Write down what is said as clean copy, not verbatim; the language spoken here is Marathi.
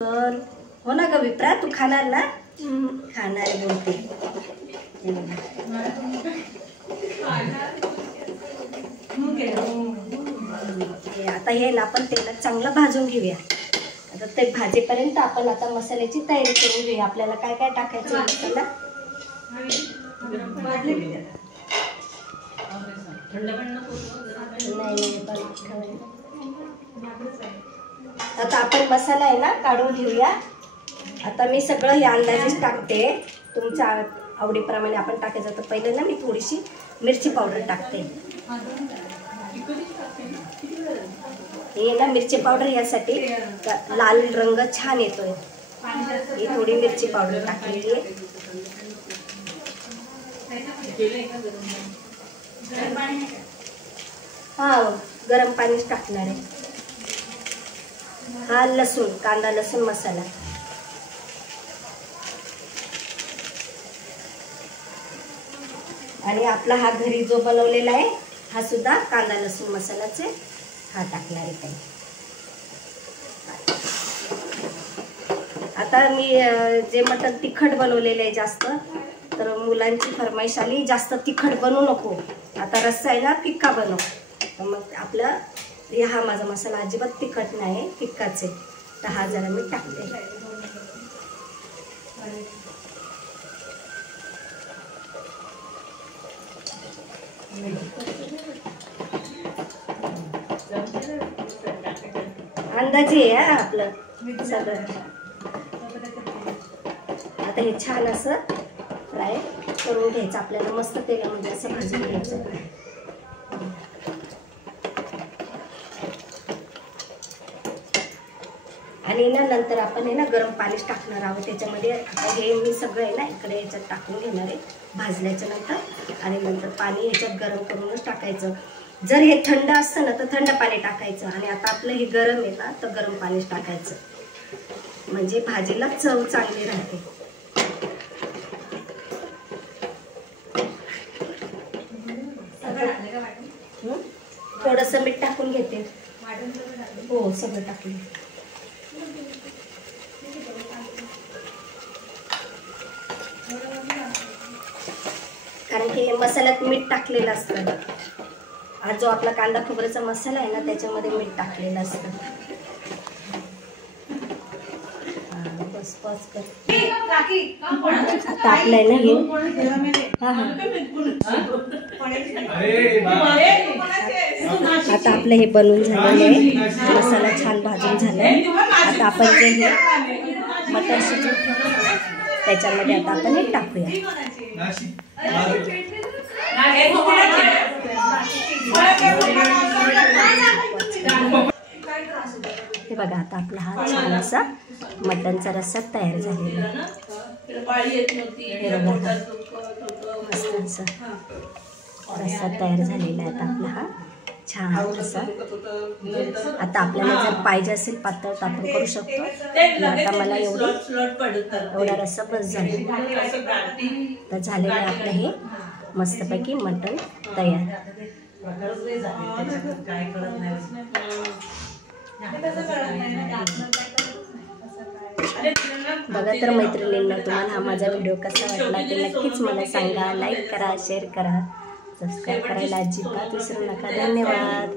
तर हो ना ग विप्रा, तू खाणार ना? खाणार बोलते. आता हे ना आपण तेलात चांगलं भाजून घेऊया. आता ते भाजेपर्यंत आपण आता मसाल्याची तयारी करून घेऊया. आपल्याला काय काय टाकायचं मसाला? आता आपण मसाला आहे ना काढून घेऊया. आता मी सगळं हे अंदाजेच टाकते, तुमच्या आवडीप्रमाणे आपण टाकायचं. तर पहिले ना मी थोडीशी मिरची पावडर टाकते. हे ना मिरची पावडर यासाठी लाल रंग छान येतोय. ही थोडी मिरची पावडर टाकलेली आहे. हा गरम पाणीच टाकणार आहे. हा लसूण, कांदा लसूण मसाला. आणि आपला हा घरी जो बनवलेला आहे हा सुद्धा कांदा लसूण मसालाच आहे. हा टाकणार आहे काही. आता मी जे मटण तिखट बनवलेलं आहे जास्त, तर मुलांची फरमाईश आली जास्त तिखट बनवू नको, आता रस्सा आहे ना फिक्का बनव. तर मग आपला हा माझा मसाला अजिबात तिखट नाही, फिक्काच आहे. तर हा जरा मी टाकते. अंदाजे आहे आपलं सगळं. आता हे छान असं फ्राय करून घ्यायचं आपल्याला, मस्त तेलामध्ये असं भाजून घ्यायचं. आणि ना नंतर आपण आहे ना गरम पाणीच टाकणार आहोत त्याच्यामध्ये. आता हे मी सगळं आहे ना इकडे याच्यात टाकून घेणार आहे भाजल्याच्या नंतर. आणि नंतर पाणी ह्याच्यात गरम करूनच टाकायचं. जर हे थंड असतं ना तर थंड पाणी टाकायचं. आणि आता आपलं हे गरम आहे ना तर गरम पाणीच टाकायचं, म्हणजे भाजीला चव चांगली राहते. थोडंसं मीठ टाकून घेते. हो सगळं टाकलं. कारण की मसाल्यात मीठ टाकलेलं असतं. हा जो आपला कांदा खोबऱ्याचा मसाला आहे ना त्याच्यामध्ये मीठ टाकलेलं असतं. बस बस कर. आता आपलं आहे ना हे आता आपलं हे बनवून झालेलं आहे. मसाला छान भाजून झालाय. आता आपण जे हे मटण शिजवून ठेवलं त्याच्यामध्ये आता आपण हे टाकूया. हे बघा आता आपला हा छान असा मटणचा रस्सा तयार झालेला आहे. हे बघा मस्त असा रस्सा तयार झालेला आहे. आता आपला हा छान असा. आता आपल्याला जर पाहिजे असेल पातळ तर आपण करू शकतो. आता मला एवढा रस्सा बस झाला. तर झालेलं आहे आपलं हे मस्तपैकी मटण तयार. बघा तर मैत्रिणींना तुम्हाला हा माझा व्हिडिओ कसा वाटला ते नक्कीच मला सांगा. लाईक करा, शेअर करा, सबस्क्राईब करायला अजिबात विसरू नका. धन्यवाद.